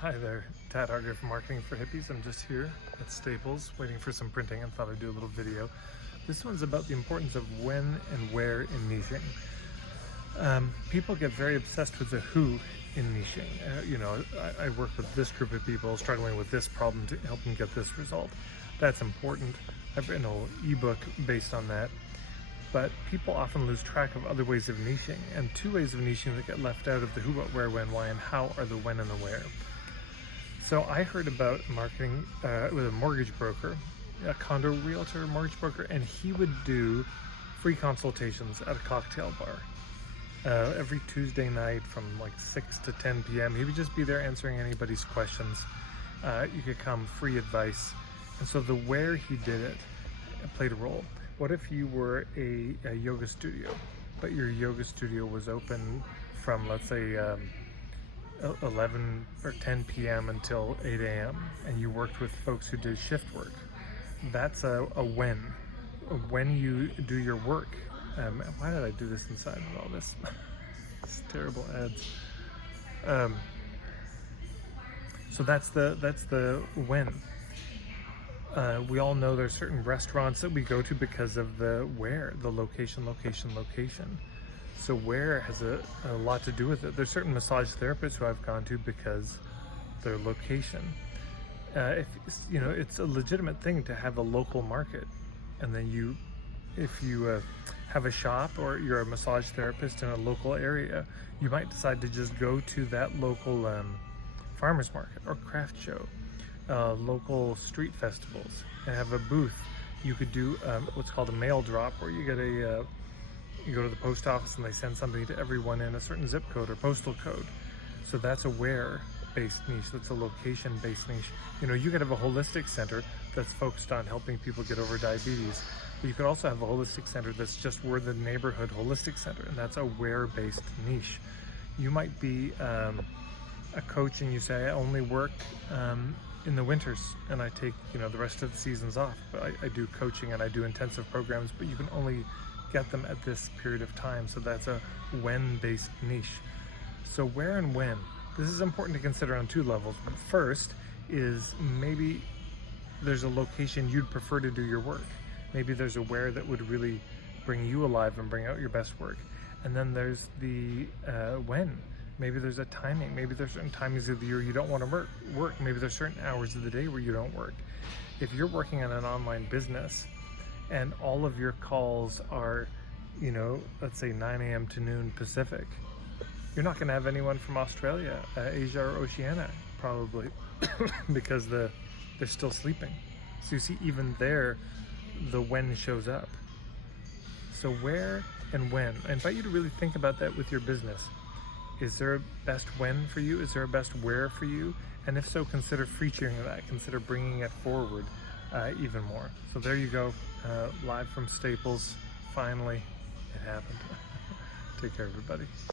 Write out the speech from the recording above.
Hi there, Tad Harger from Marketing for Hippies. I'm just here at Staples waiting for some printing and thought I'd do a little video. This one's about the importance of when and where in niching. People get very obsessed with the who in niching. I work with this group of people struggling with this problem to help them get this result. That's important. I've written an ebook based on that. But people often lose track of other ways of niching, and two ways of niching that get left out of the who, what, where, when, why, and how are the when and the where. So I heard about marketing with a mortgage broker, a condo realtor, mortgage broker, and he would do free consultations at a cocktail bar every Tuesday night from like 6 to 10 p.m. He would just be there answering anybody's questions. You could come, free advice. And so the where he did it played a role. What if you were a yoga studio, but your yoga studio was open from, let's say, 11 or 10 p.m. until 8 a.m. and you worked with folks who did shift work? That's a when. When you do your work. Why did I do this inside with all this? It's terrible ads. So that's the when. We all know there's certain restaurants that we go to because of the where, the location. So where has a lot to do with it. There's certain massage therapists who I've gone to because their location. It's a legitimate thing to have a local market, and then if you have a shop or you're a massage therapist in a local area, you might decide to just go to that local farmers market or craft show. Local street festivals and have a booth. You could do what's called a mail drop, where you get you go to the post office and they send something to everyone in a certain zip code or postal code. So that's a where-based niche. That's a location-based niche. You could have a holistic center that's focused on helping people get over diabetes, but you could also have a holistic center that's just we're the neighborhood holistic center, and that's a where-based niche. You might be a coach and you say, I only work in the winters and I take the rest of the seasons off, but I do coaching and I do intensive programs, but you can only get them at this period of time. So that's a when-based niche. So where and when, this is important to consider on two levels. First is maybe there's a location you'd prefer to do your work. Maybe there's a where that would really bring you alive and bring out your best work. And then there's the when. Maybe there's a timing. Maybe there's certain timings of the year you don't want to work. Maybe there's certain hours of the day where you don't work. If you're working on an online business and all of your calls are, let's say 9 a.m. to noon Pacific, you're not going to have anyone from Australia, Asia, or Oceania, probably, because they're still sleeping. So you see, even there, the when shows up. So where and when. I invite you to really think about that with your business. Is there a best when for you? Is there a best where for you? And if so, consider featuring that. Consider bringing it forward even more. So there you go, live from Staples. Finally, it happened. Take care, everybody.